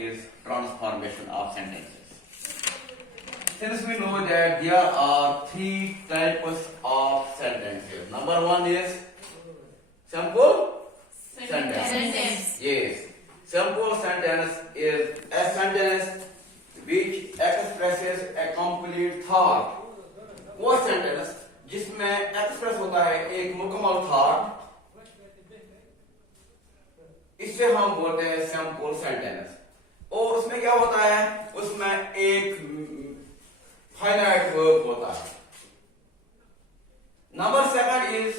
is transformation of sentences. Since we know that there are three types of sentences. Number one is simple sentence. Yes. Simple sentence is a sentence which expresses a complete thought. वो sentence जिसमें express होता है एक मुकम्मल thought, इससे हम बोलते हैं simple sentence. और उसमें क्या होता है? उसमें एक finite verb होता है. Number second is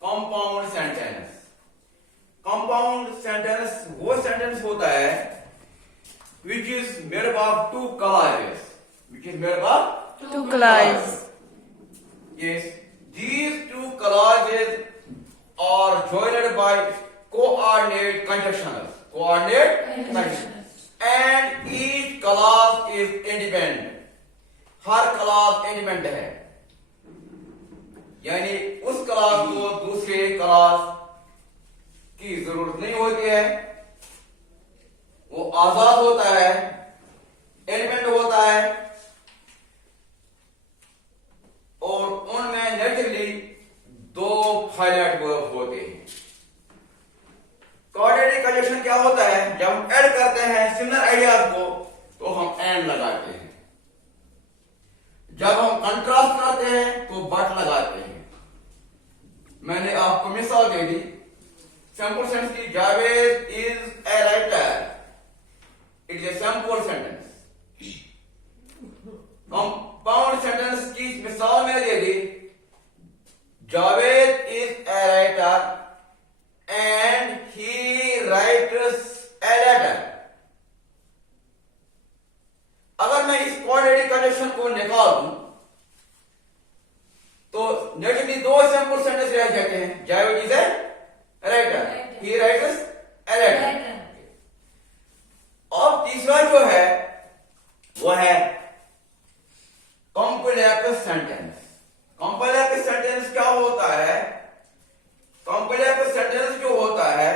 compound sentence. Compound sentence वो sentence होता है which is made up of two clauses. Which is made up of Two clauses. Yes, these two clauses are joined by coordinate conjunctions. Coordinate conjunctions. And each clause is independent. Her clause independent है. यानी उस clause को दूसरे clause की जरूरत नहीं होती है. वो आजाद होता है, independent होता है, और उनमें नेचुरली दो फाइनाइट वर्ब होते हैं. कोऑर्डिनेट कंजंक्शन क्या होता है? जब हम ऐड करते हैं सिमिलर आइडियाज को तो हम एंड लगाते हैं. जब हम कंट्रास्ट करते हैं तो बट लगाते हैं. मैंने आपको मिसाल दे दी सिंपल सेंटेंस की. Javed is a writer. It is a simple sentence. Compound sentence की मिसाल मैंने दे दी. Javed is a writer and he writes a letter. अगर मैं इस कोऑर्डिनेट कंजंक्शन को निकाल दूं तो नेचुरली दो सिंपल सेंटेंस रह जाते हैं. Javed is a writer, he writes a letter. अब तीसरा जो है वो है कॉम्प्लेक्स सेंटेंस. कॉम्प्लेक्स सेंटेंस क्या होता है? कॉम्प्लेक्स सेंटेंस जो होता है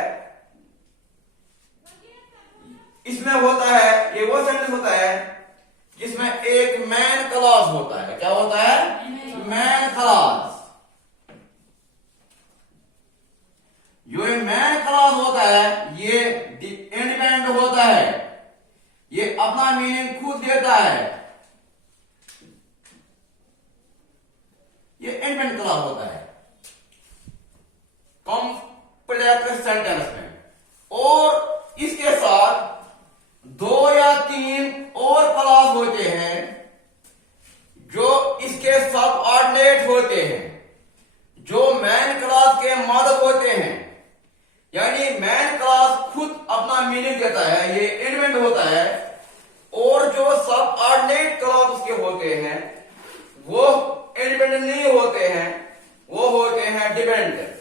इसमें होता है, ये वो सेंटेंस होता है जिसमें एक मैन क्लॉज होता है. क्या होता है? Man clause. जो ये मैन क्लॉज होता है ये इंडिपेंडेंट होता है. ये अपना मीनिंग खुद देता है. ये इंडिपेंडेंट क्लॉज होता है कॉम्प्लेक्स सेंटेंस में. और इसके साथ दो या तीन और क्लॉज होते हैं जो इसके सब ऑर्डिनेट होते हैं, जो मैन क्लॉज के मदद होते हैं. यानी मैन क्लॉज खुद अपना मीनिंग देता है, ये इंडिपेंडेंट होता है. और जो सब ऑर्डिनेट क्लॉज उसके होते हैं वो इंडिपेंडेंट नहीं होते हैं, वो होते हैं dependent.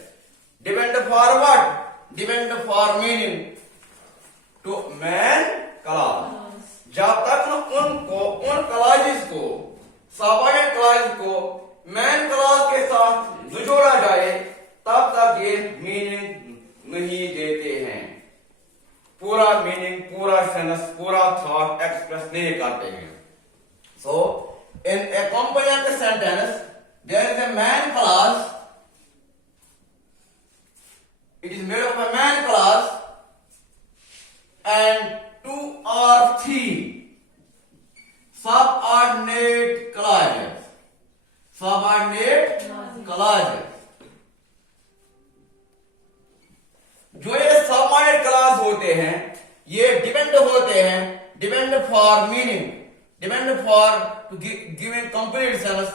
Depend for what? Depend for meaning to main clause. जब तक उनको उन क्लॉजेस को सबऑर्डिनेट क्लॉज को मैन क्लॉज के साथ जोड़ा जाए तब तक ये मीनिंग नहीं देते हैं. पूरा मीनिंग, पूरा सेंस, पूरा थॉट एक्सप्रेस नहीं करते हैं. सो in a complex sentence there is a man clause. It is made of a man clause and two or three subordinate clauses. Subordinate clauses. जो ये सबऑर्डिनेट क्लॉज होते हैं ये डिपेंड होते हैं. Depend for meaning, depend for to give complete sense.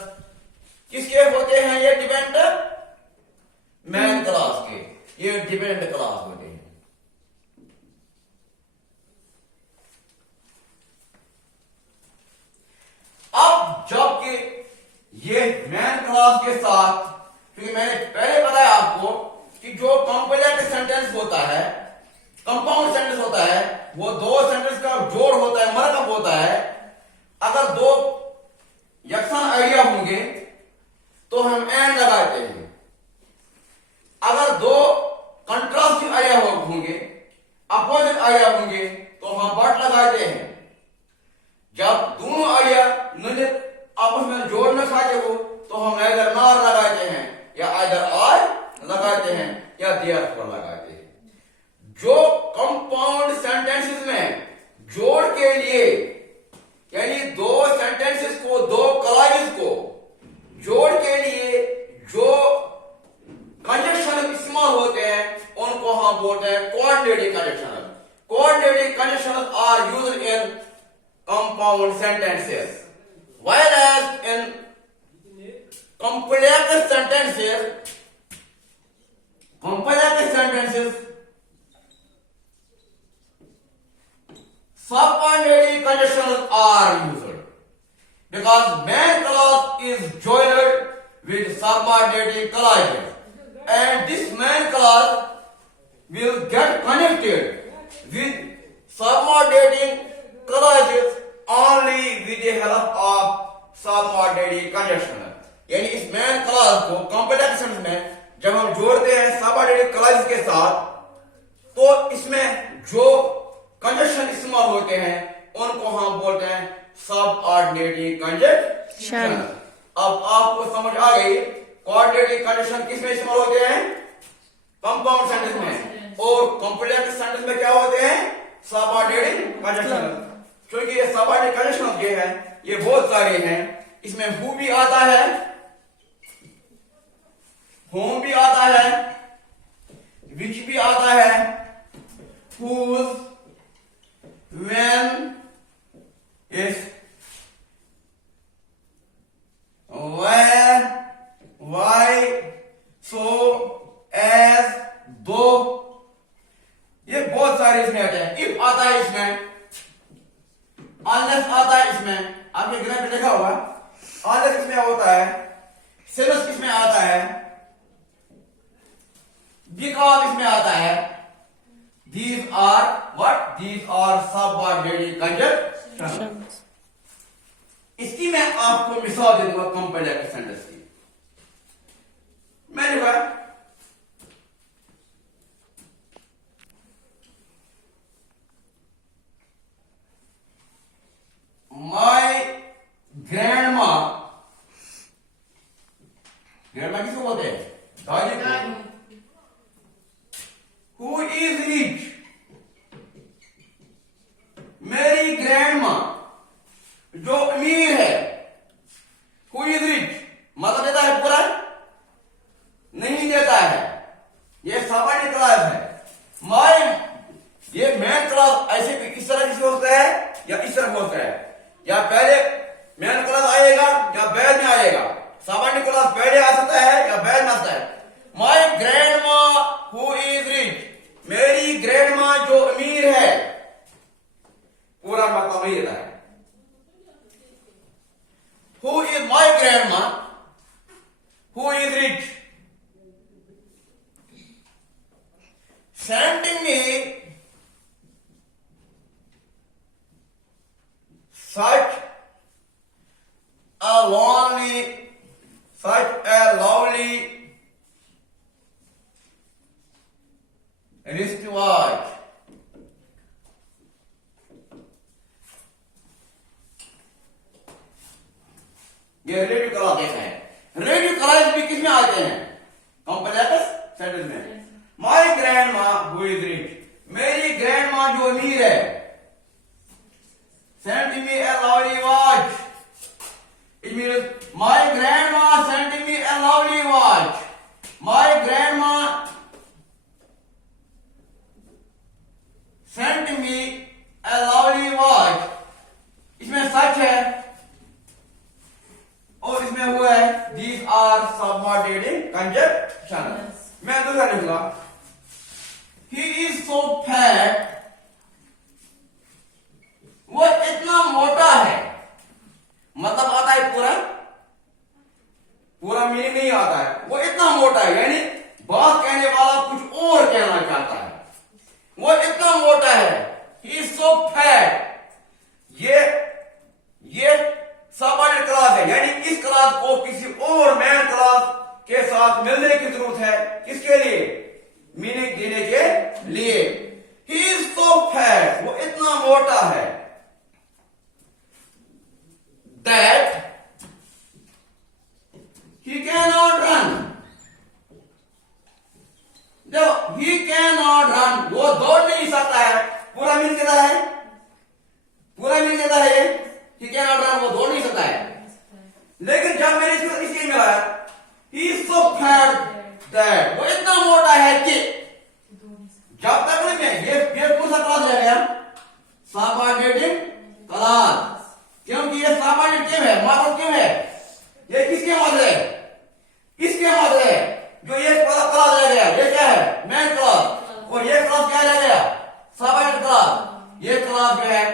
किसके होते हैं ये? डिपेंड मैन क्लॉज के. ये डिपेंड क्लॉज होते हैं. अब जबकि ये मैन क्लॉज के साथ, क्योंकि मैंने पहले बताया आपको कि जो कॉम्प्लेक्स सेंटेंस होता है, कंपाउंड सेंटेंस होता है, वो दो सेंटेंस का जोड़ होता है, मर्कअप होता है. अगर दो यकसान आइडिया होंगे तो हम एंड लगाते हैं. अगर दो कंट्रास्टिंग आइडिया होंगे, अपोजिट आइडिया होंगे तो हम बट लगाते हैं। जब दोनों आइडिया मिलित आपस में जोड़ न खाते हो तो हम इधर नार लगाते हैं या इधर आर लगाते हैं या देयरफॉर लगाते हैं। जो कंपाउंड सेंटेंसेस में जोड़ के लिए यानी दो सेंटेंसेस को, दो क्लॉजेस को जोड़ के लिए जो कंजक्शन इस्तेमाल होते हैं उनको हम बोलते हैं coordinating conjunction. Coordinating conjunction are used in compound sentences whereas in complex sentences subordinating conjunctions are used because main clause is joined with subordinating clauses and this main clause will get connected with subordinating clauses only with the help of subordinating conjunction। यानी इस main clause को complex में जब हम जोड़ते हैं subordinate clause के साथ तो इसमें जो कंजक्शन इस्तेमाल होते हैं उनको हम बोलते हैं सबऑर्डिनेटिंग कंजक्शन। अब आपको समझ आ गई कोऑर्डिनेटिंग कंजक्शन किसमें इस्तेमाल होते हैं? कंपाउंड सेंटेंस में। और कॉम्प्लेक्स सेंटेंस में क्या होते हैं? Subordinating conjunction. क्योंकि ये सबऑर्डिनेट कंजक्शन जो है ये बहुत सारे हैं। इसमें हु भी आता है, होम भी आता है, विच भी आता है, whose, when, if, where, why, so, as, though, ये बहुत सारे इसमें आते हैं। if आता है इसमें, unless आता है इसमें, आपने ग्राफ में देखा होगा unless इसमें होता है, since इसमें आता है, because इसमें आता है। these are what? These are subordinating conjunctions। इसकी मैं आपको मिसाल दे दूंगा कंप्लेक्स सेंटेंस की। मैंने कहा my grandma, grandma किसको बोलते हैं? दादी को। Who is rich? मेरी ग्रैंडमा जो अमीर है। Who is rich? मतलब देता है पूरा? नहीं देता है। ये सबऑर्डिनेट क्लॉज है। My ये मेन क्लॉज ऐसे इस तरह से होता है या इस तरह होता है, या पहले मेन क्लॉज आएगा या बैद में आएगा। सबऑर्डिनेट क्लॉज पहले आ सकता है या बैद में आता है। My grandma who is rich, मेरी ग्रैंडमा जो अमीर है, पूरा मतलब नहीं देता है। Who is my grandma who is rich? Sending me such a lovely wristwatch। ये रिलेटिव क्लॉज देखा है। रिलेटिव क्लॉज भी किसमें आते हैं? कंप्लेक्स सेंटेंस में। My grandma who is rich, मेरी ग्रैंडमा जो अमीर है, send me a lovely watch. It means my grandma send me a lovely watch. My grandma send me a lovely watch. इसमें सच है और मदद है, इसके मदद है। जो ये क्लॉज रह गया, ये क्या है? Main clause. और ये क्लॉज क्या रह गया? Subordinate clause. ये क्लॉज जो है,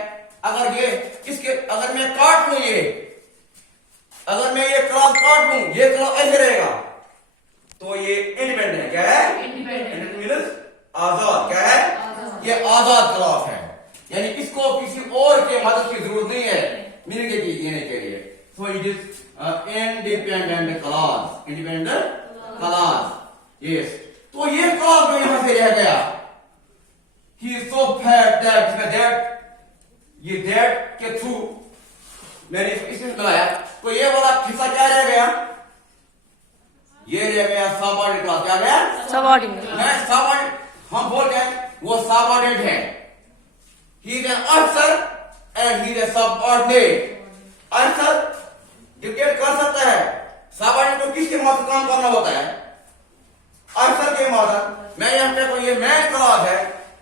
अगर ये इसके अगर मैं काट लूं, ये अगर मैं ये क्लॉज काट लूं, ये क्लॉज ऐसे रहेगा, तो ये इंडिपेंडेंट है। क्या है? इंडिपेंडेंट मींस आजाद। क्या है? ये आजाद क्लॉज है, यानी इसको किसी और के मदद की जरूरत नहीं है मीनिंग देने के लिए। So it is independent clause. Independent clause, yes. तो ये क्लॉज जो यहां से रह गया, ही इज सो फैट दैट ये दैट के थ्रू मैंने इसमें बनाया, तो ये वाला हिस्सा क्या रह गया? ये रह गया सबऑर्डिनेट क्लॉज। क्या गया? सबऑर्डिनेट। मैं सबऑर्डिनेट, हम बोलते हैं वो सबऑर्डिनेट है। He is an answer and he is a subordinate. Answer dictate कर सकता है, सबऑर्डिनेट को किसके माध्यम काम करना होता है? आंसर के माध्यम। मैं यहां पे कोई ये मैन क्लॉज है,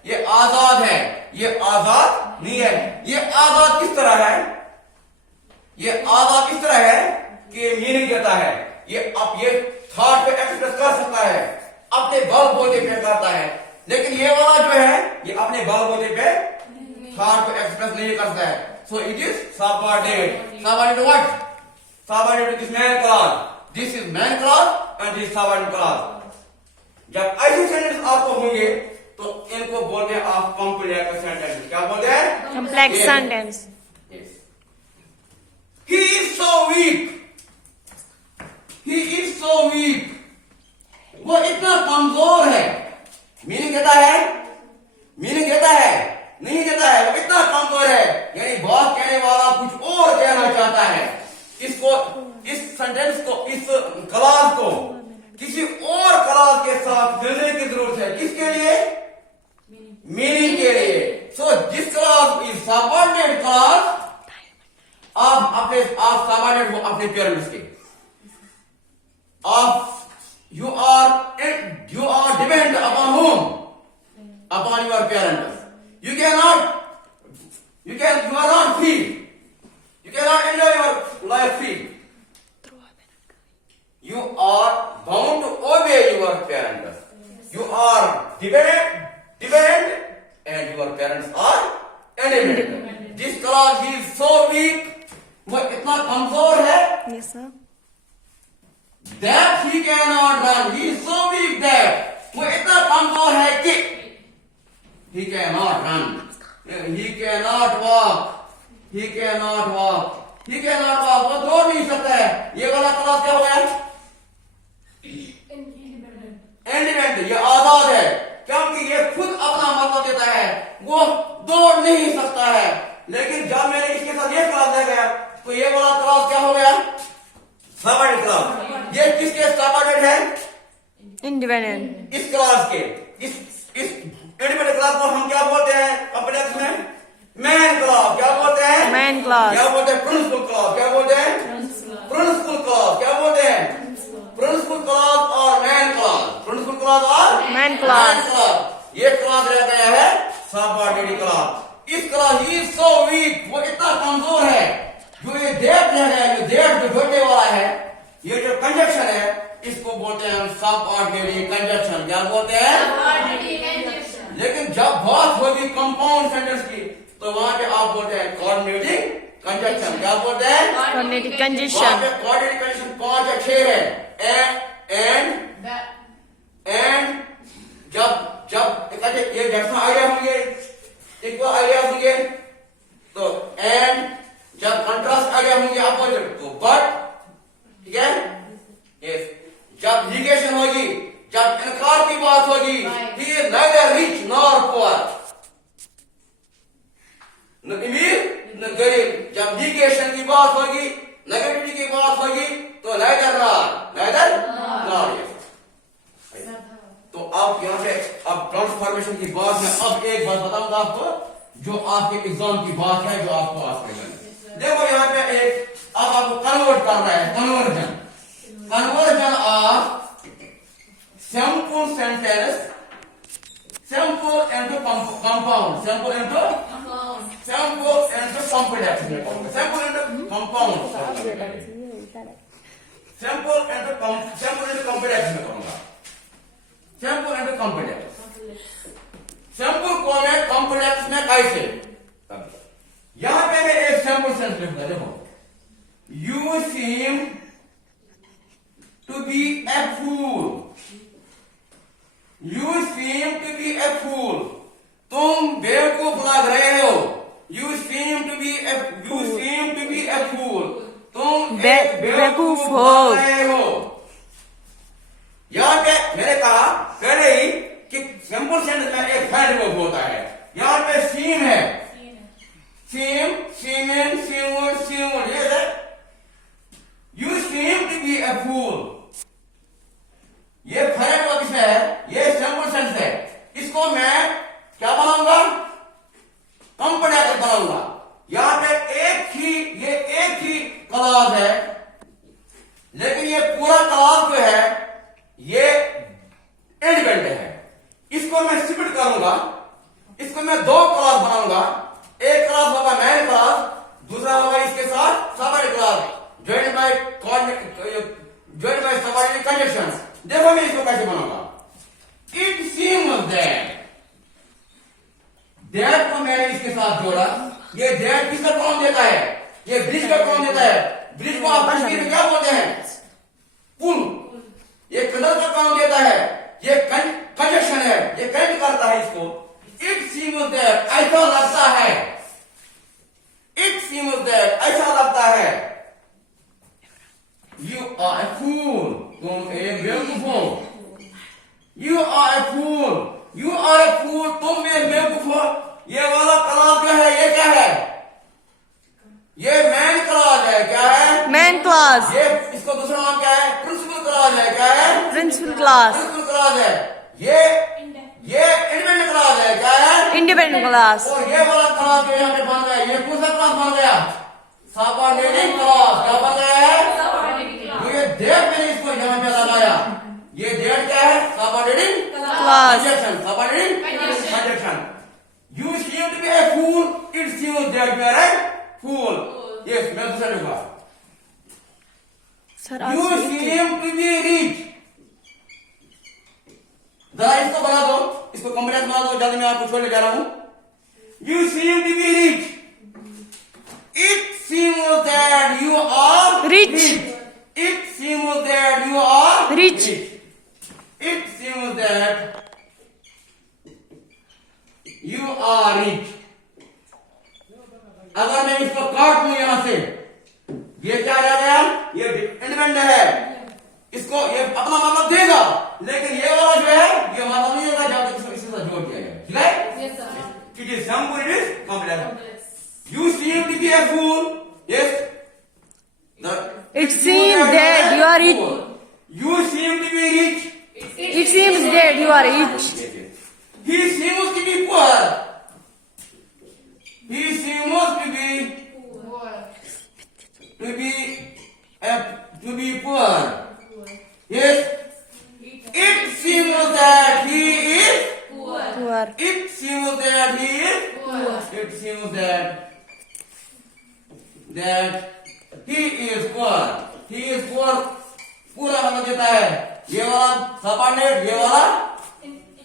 ये आजाद है, ये आजाद नहीं है। ये आजाद किस तरह है? ये आजाद किस तरह है कि मीनिंग देता है, ये थॉट को एक्सप्रेस कर सकता है, अपने बल बोलते पे करता है। लेकिन ये वाला जो है, ये अपने बल बोलते पे थॉट को एक्सप्रेस नहीं करता है। So it is subordinate. Subordinate what? Subordinate is man clause. This is man clause and this subordinate clause. जब ऐसे सेंटेंस आपको होंगे तो इनको बोलते हैं आप कॉम्प्लेक्स सेंटेंस। क्या बोलते हैं? Complex sentence. He is so weak. He is so weak. वो इतना कमजोर है। मीनिंग देता है? मीनिंग देता है? नहीं देता है। वो इतना कमजोर है, यानी बात कहने वाला कुछ और कहना चाहता है। इसको, इस सेंटेंस को, इस क्लॉज को किसी और क्लॉज के साथ मिलने की जरूरत है। किसके लिए? मीनिंग के लिए। So this clause is subordinate clause. आप सबऑर्डिनेट हो अपने पेरेंट्स के। आप you are dependent upon whom? Upon your parents. You are not free. You cannot enjoy your life free. You are bound to obey your parents. You are dependent and your parents are independent. This clause is so weak. वो इतना कमजोर है, yes sir, that he cannot run. He is so weak that वो इतना कमजोर है कि he cannot run. He cannot walk. He cannot walk. He cannot walk. वो दौड़ नहीं सकता है। ये वाला क्लॉज क्या हो गया? इंडिपेंडेंट। ये आजाद है, क्योंकि ये खुद अपना मतलब देता है। वो दौड़ नहीं सकता है। लेकिन जब मैंने इसके साथ ये क्लॉज ले गया, तो ये वाला क्लॉज क्या हो गया? Subordinate clause. ये किसके सबऑर्डिनेट है? इंडिपेंडेंट। इस क्लॉज के। इस इंडिपेंडेंट क्लॉज को हम क्या बोलते हैं कॉम्प्लेक्स में? Main clause. क्या बोलते हैं? Main clause. क्या बोलते हैं? Principal clause. क्या बोलते हैं? Principal clause. क्या बोलते हैं? प्रिंसिपल क्लॉज और मैन क्लॉज। प्रिंसिपल क्लॉज और मैन क्लॉज। ये क्लॉज रह गया है सबऑर्डिनेट क्लॉज। इस clause he is so weak, वो इतना कमजोर है। जो ये दैट रह गया, जो दैट जो जोड़ने वाला है, ये जो कंजक्शन है, इसको बोलते हैं हम सबऑर्डिनेट कंजक्शन। क्या बोलते हैं? लेकिन जब बात होगी कंपाउंड सेंटेंस की, तो वहां पे आप बोलते हैं कोऑर्डिनेटिंग कंजक्शन। क्या बोलते हैं? Coordinating conjunction. कोऑर्डिनेटिंग कंजक्शन 5 या 6 है। एंड जब ये जैसा आइडिया होंगे, इक्वल आइडिया होंगे, तो एंड जब कंट्रास्ट आइडिया होंगे अपोजिट, तो बट। ठीक है? यस। जब निगेशन होगी, जब इनकार की बात होगी, he is neither rich nor poor, न अमीर न गरीब। जब निगेशन की बात होगी, नेगेटिविटी की बात होगी, तो नाइदर नॉर। तो आप यहाँ पे अब ट्रांसफॉर्मेशन की बात में अब एक बात बताऊंगा आपको, जो आपके एग्जाम की बात है, जो आपको आज करना। देखो यहाँ पे एक अब आपको कन्वर्ट करना है। Conversion of simple sentence, simple into compound, simple into complex, simple into compound, simple and complex में करूंगा। सिंपल एंड कॉम्प्लेक्स, सिंपल को मैं कॉम्प्लेक्स में कैसे, यहां पे मैं एक सिंपल सेंटेंस लिखूंगा। देखो, you seem to be a fool, you seem to be a fool, तुम बेवकूफ लग रहे हो। You seem to be a fool, तुम बेवकूफ हो रहे हो। यहाँ पे मैंने कहा पहले ही कि सिंपल सेंटेंस में एक हेड वर्ब होता है। यहाँ पे सीम है, सीम, सीमेन, सीमर, सीमर, ये है। You seem to be a फूल, ये हेड वर्ब इसमें है, ये सिंपल सेंटेंस है। इसको मैं क्या बनाऊंगा, कंप्लेक्स बनाऊंगा। यहां पे ये एक ही क्लॉज है, लेकिन ये पूरा क्लॉज जो है ये इंडिपेंडेंट है। इसको मैं स्प्लिट करूंगा, इसको मैं दो क्लॉज बनाऊंगा। एक क्लॉज होगा मैन क्लॉज, दूसरा होगा इसके साथ subordinate clause joint by subordinate conjunctions. देखो मैं इसको कैसे बनाऊंगा। इट सीम्स दैट को मैंने इसके साथ जोड़ा। ये दैट किसका कौन देता है, ये ब्रिज का कौन देता है। ब्रिज को आप कश्मीर में क्या बोलते हैं, पुल। ये कलर का कौन देता है, ये कंजक्शन है, ये कनेक्ट करता है इसको। इट सीम्स दैट, ऐसा लगता है, इट सीम्स दैट, ऐसा लगता है। यू आर ए फूल, तुम एक बेवकूफ हो। You are a fool, you are a fool, तुम एक बेवकूफ हो। ये वाला क्लॉज जो है ये क्या है, ये मैन क्लॉज है। क्या है, मैन क्लॉज। ये इसको दूसरा नाम क्या है, प्रिंसिपल क्लॉज है। क्या है, प्रिंसिपल क्लॉज। प्रिंसिपल क्लॉज है। ये इंडिपेंडेंट क्लॉज है। क्या है, इंडिपेंडेंट क्लॉज। और ये वाला क्लॉज जो यहाँ पे बन गया, ये कौन सा क्लॉज बन गया, सबऑर्डिनेट क्लॉज। क्या बन गया है, तो ये दैट मैंने इसको यहाँ पे लगाया। ये दैट क्या है, subordinate clause. Conjunction, subordinate conjunction. You seem to be a fool, it seems that you are a fool. Yes, मैं दूसरा लिखूंगा। Sir You seem to be rich. जरा इसको बना दो, इसको कॉम्प्लेक्स बना दो, जल्दी मैं आपको छोड़ने जा रहा हूं। You seem to be rich. It seems that you are Rich. It seems that you are Rich. It seems that you are rich. अगर मैं इसको काट दूं यहां से, ये क्या रह गया, ये इंडिपेंडेंट है। इसको ये अपना मतलब देगा, लेकिन ये वाला जो है ये मतलब नहीं देगा जब तक इसको इसके साथ जोड़ दिया जाए। ठीक है, Yes, sir. It is simple, it is complex. You seem to be a fool, yes. It seems that you are rich. You seem to be rich. It seems that you are rich. He seems to be poor. He seems to be poor. Yes. It seems that he is. Poor. It seems that he is. It seems that he is poor. He is poor. पूरा मतलब देता है ये वाला subordinate, ये वाला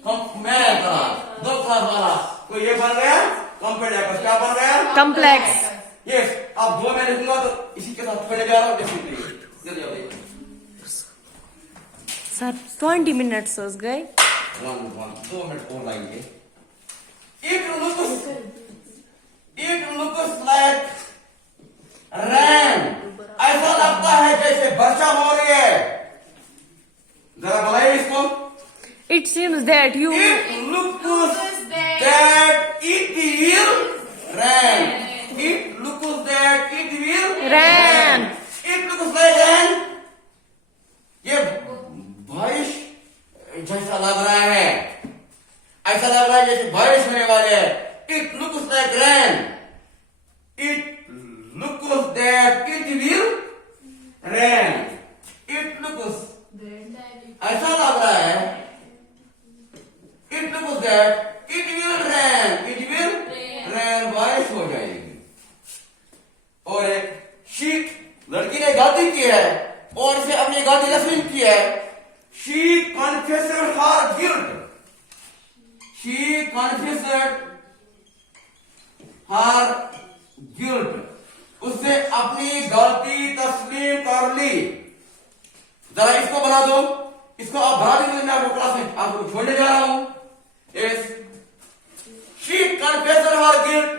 man clause, दो clause वाला। तो ये बन गया कॉम्प्लेक्स। क्या बन गया, Complex. यस। अब दो मैं लिखूंगा तो इसी के साथ पढ़ने जा रहा हूँ। जल्दी सर 20 minutes हो गए। 2 मिनट और लगेंगे। It looks like rain. ऐसा लगता है जैसे वर्षा हो रही है। जरा बताइए इसको। It seems that you. It looks that it will rain. It looks that it will Rain. It looks like rain. ये बारिश जैसा लग रहा है, ऐसा लग रहा है जैसे बारिश होने वाली है। It looks like rain. It looks that it will rain. It looks, ऐसा लग रहा है, it looks that it will rain. It will rain. बारिश हो जाएगी। और एक शी, लड़की ने गलती की है, और इसे अपनी गलती तस्लीम की है। She confessed her guilt, she confessed her guilt, उसने अपनी गलती तस्लीम कर ली। जरा इसको बना दो, इसको आप बना दीजिए, मैं आपको क्लास में आपको छोड़ने जा रहा हूं। She confessed her guilt,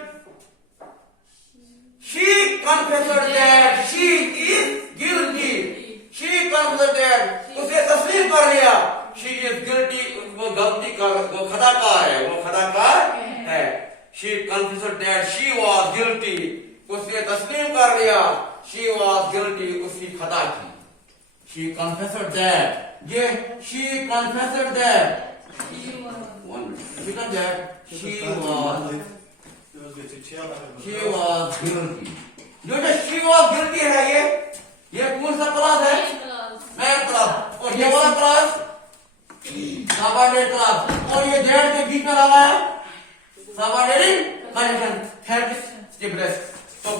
she confessed that she is guilty, she confessed that, उसे तस्लीम कर लिया, शी इज गिल्टी, वो गलती कर, वो खताकार है, वो खताकार है। She confessed that she was guilty, उसने तस्लीम कर लिया, शी वाज गिल्टी, उसकी खता की। शी कन्फेस्ड दैट, ये she confessed that, she was guilty। जो she was guilty है, ये कौन सा क्लास है? Math class. और ये वाला क्लास सबऑर्डिनेट क्लास, और ये दैट के बीच में लगा है सबऑर्डिनेट कंडीशन। Third step